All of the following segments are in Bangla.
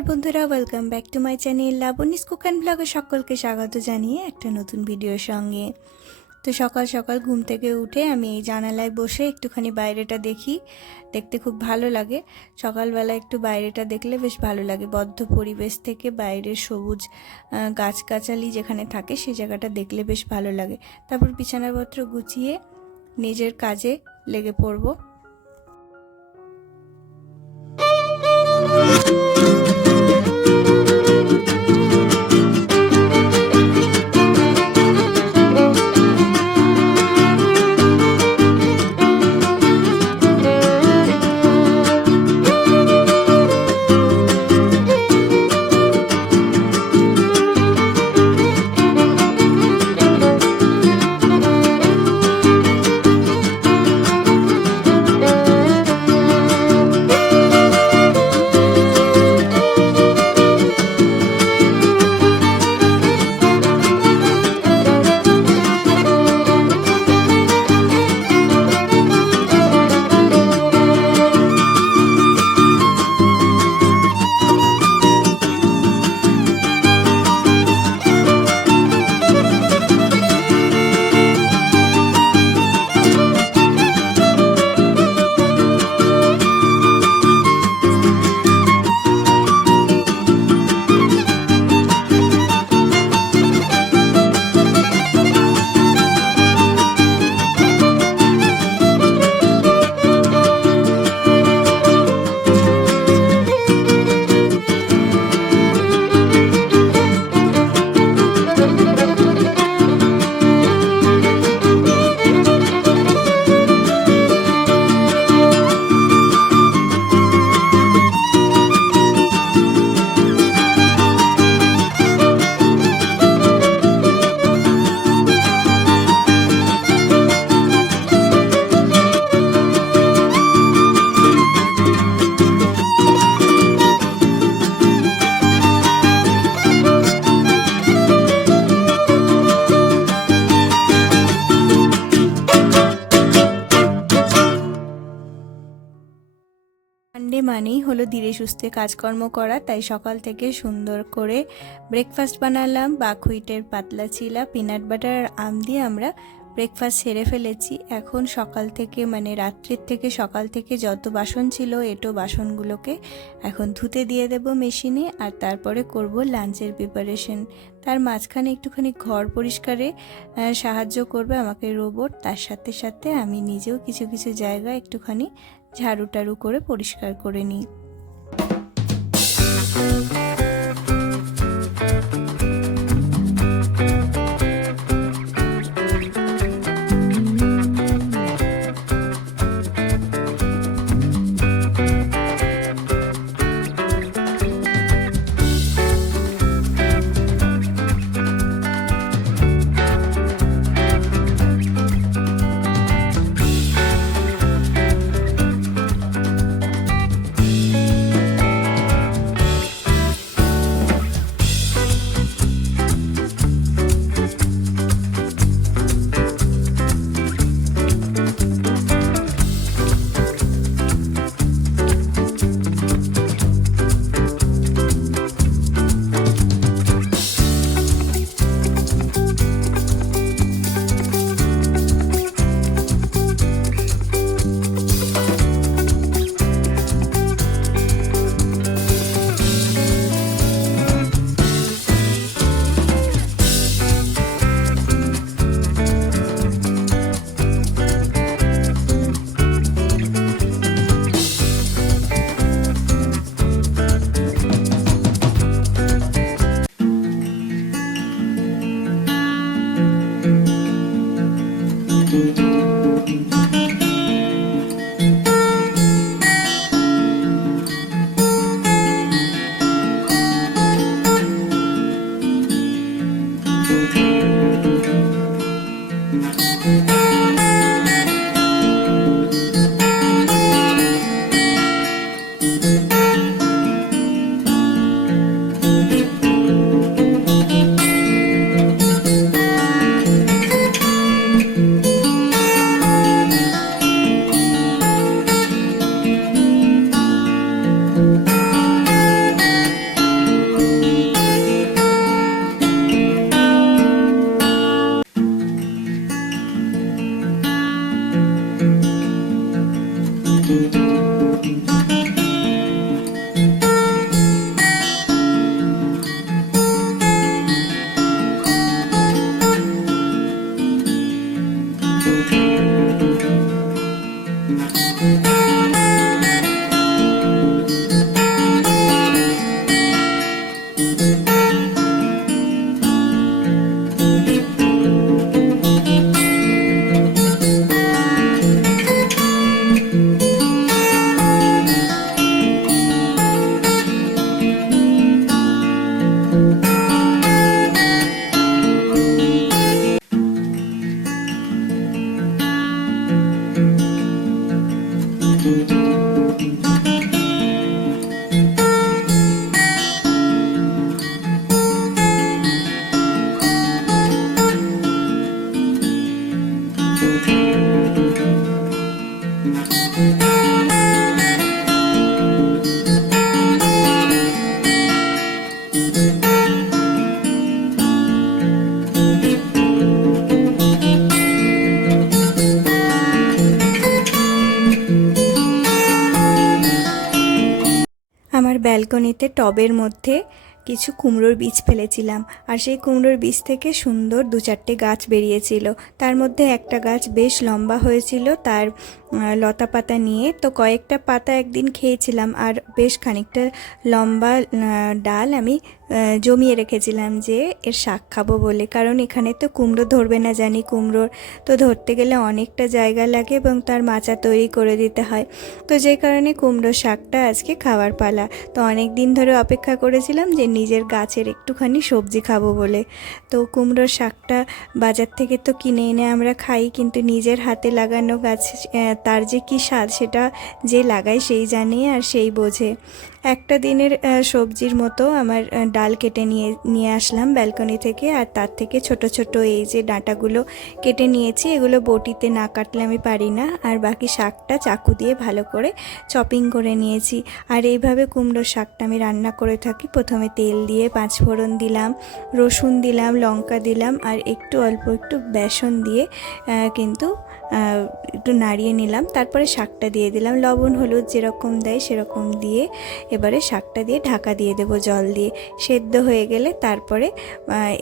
নমস্কার বন্ধুরা, welcome back to my channel Labani's cook and ব্লগে সকলকে স্বাগত জানিয়ে একটা নতুন ভিডিওর সঙ্গে। তো সকাল সকাল ঘুম থেকে উঠে আমি এই জানালায় বসে একটুখানি বাইরেটা দেখি, দেখতে খুব ভালো লাগে। সকালবেলা একটু বাইরেটা দেখলে বেশ ভালো লাগে, বদ্ধ পরিবেশ থেকে বাইরের সবুজ গাছগাছালি যেখানে থাকে সেই জায়গাটা দেখলে বেশ ভালো লাগে। তারপর বিছানাপত্র গুছিয়ে নিজের কাজে লেগে পড়বো। সানডে মানেই হলো ধীরে সুস্থে কাজকর্ম করা, তাই সকাল থেকে সুন্দর করে ব্রেকফাস্ট বানালাম। বাকহুইটের পাতলা চিলা, পিনাট বাটার আর আম দিয়ে আমরা ব্রেকফাস্ট সেরে ফেলেছি। এখন সকাল থেকে রাত্রির থেকে সকাল থেকে যত বাসন ছিল এঁটো বাসনগুলোকে এখন ধুতে দিয়ে দেব মেশিনে, আর তারপরে করব লাঞ্চের প্রিপারেশন। তার মাঝখানে একটুখানি ঘর পরিষ্কারে সাহায্য করবে আমাকে রোবট, তার সাথে সাথে আমি নিজেও কিছু কিছু জায়গা একটুখানি ঝাড়ু টাড়ু করে পরিষ্কার করে নিই। ব্যালকনিতে টবের মধ্যে কিছু কুমড়োর বীজ ফেলেছিলাম, আর সেই কুমড়োর বীজ থেকে সুন্দর 2-4টে গাছ বেরিয়েছিল। তার মধ্যে একটা গাছ বেশ লম্বা হয়েছিল, তার লতা পাতা নিয়ে তো কয়েকটা পাতা একদিন খেয়েছিলাম, আর বেশ খানিকটা লম্বা ডাল আমি জমিয়ে রেখেছিলাম যে এর শাক খাবো বলে। কারণ এখানে তো কুমড়ো ধরবে না জানি, কুমড়োর তো ধরতে গেলে অনেকটা জায়গা লাগে এবং তার মাচা তৈরি করে দিতে হয়। তো যে কারণে কুমড়ো শাকটা আজকে খাওয়ার পালা। তো অনেক দিন ধরে অপেক্ষা করেছিলাম যে নিজের গাছের একটুখানি সবজি খাবো বলে। তো কুমড়োর শাকটা বাজার থেকে তো কিনে এনে আমরা খাই, কিন্তু নিজের হাতে লাগানো গাছ তার যে কী স্বাদ সেটা যে লাগায় সেই জানে আর সেই বোঝে। একটা দিনের সবজির মতো আমার ডাল কেটে নিয়ে আসলাম ব্যালকনি থেকে, আর তার থেকে ছোট ছোট এই যে ডাঁটাগুলো কেটে নিয়েছি। এগুলো বটিতে না কাটলে আমি পারি না। আর বাকি শাকটা চাকু দিয়ে ভালো করে চপিং করে নিয়েছি। আর এইভাবে কুমড়োর শাকটা আমি রান্না করে থাকি। প্রথমে তেল দিয়ে 5 ফোড়ন দিলাম, রসুন দিলাম, লঙ্কা দিলাম, আর অল্প একটু বেসন দিয়ে কিন্তু একটু নাড়িয়ে নিলাম। তারপরে শাকটা দিয়ে দিলাম, লবণ হলুদ যেরকম দেয় সেরকম দিয়ে এবারে শাকটা দিয়ে ঢাকা দিয়ে দেবো জল দিয়ে। সেদ্ধ হয়ে গেলে তারপরে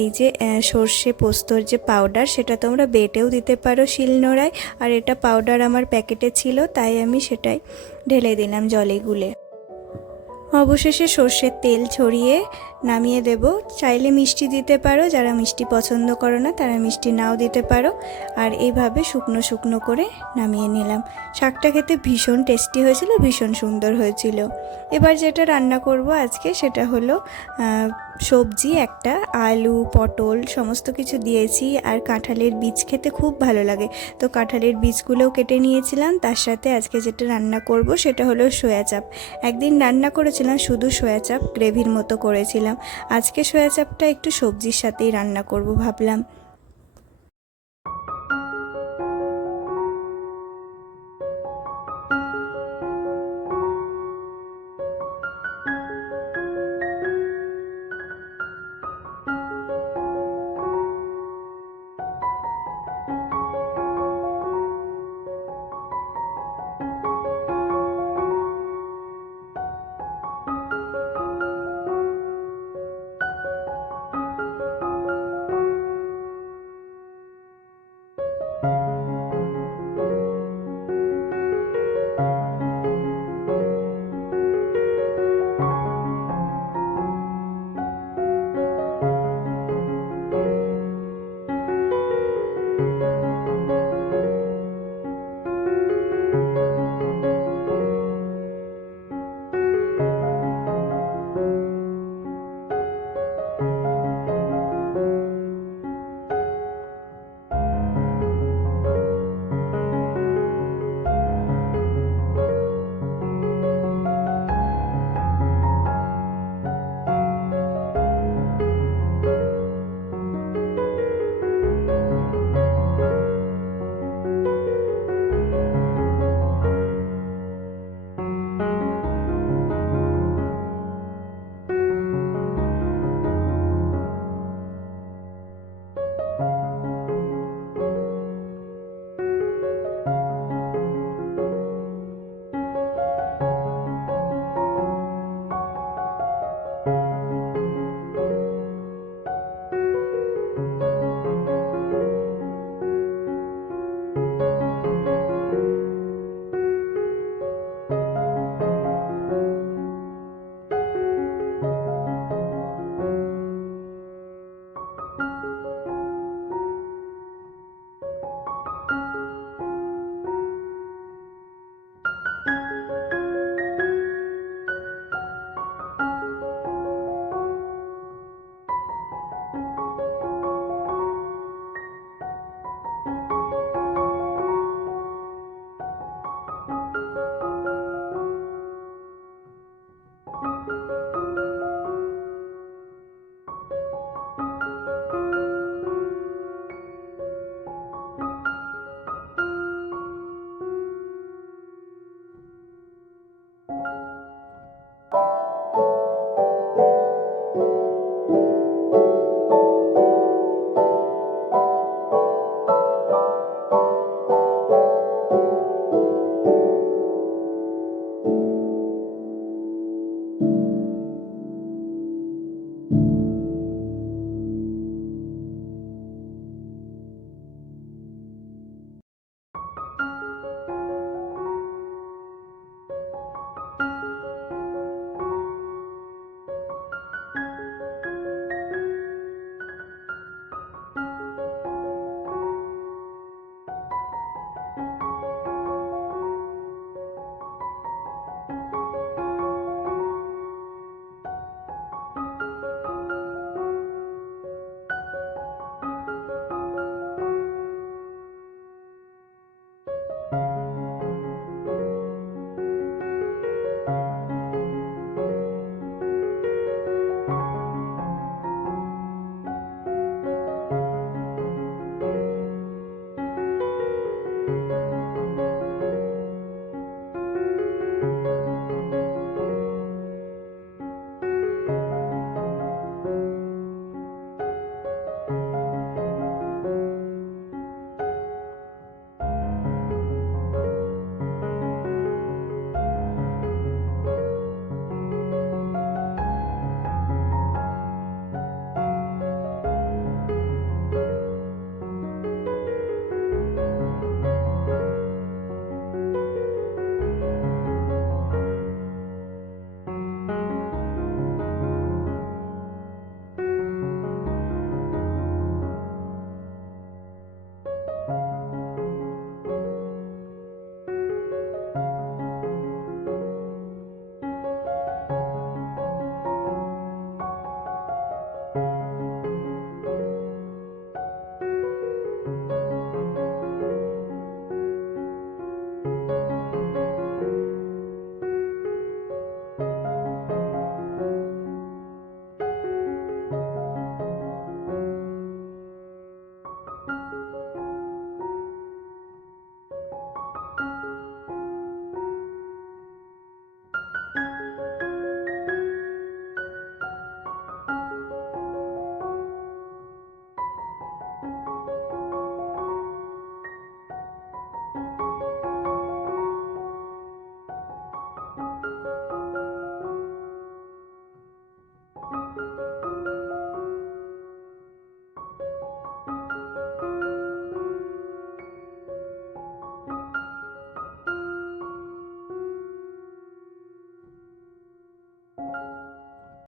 এই যে সর্ষে পোস্তর যে পাউডার সেটা তোমরা বেটেও দিতে পারো শিলনোড়ায়, আর এটা পাউডার আমার প্যাকেটে ছিল তাই আমি সেটাই ঢেলে দিলাম জলে গুলে। অবশেষে সর্ষের তেল ছড়িয়ে নামিয়ে দেব। চাইলে মিষ্টি দিতে পারো, যারা মিষ্টি পছন্দ করো না তারা মিষ্টি নাও দিতে পারো। আর এইভাবে শুকনো শুকনো করে নামিয়ে নিলাম। শাকটা খেতে ভীষণ টেস্টি হয়েছিল, ভীষণ সুন্দর হয়েছিল। এবার যেটা রান্না করব আজকে সেটা হলো সবজি, একটা আলু পটল সমস্ত কিছু দিয়েছি। আর কাঁঠালের বীজ খেতে খুব ভালো লাগে, তো কাঁঠালের বীজগুলোও কেটে নিয়েছিলাম। তার সাথে আজকে যেটা রান্না করব সেটা হলো সয়া চাপ। একদিন রান্না করেছিলাম শুধু সয়া চাপ, গ্রেভির মতো করেছিলাম। আজকে সয়া চাপটা একটু সবজির সাথেই রান্না করব ভাবলাম।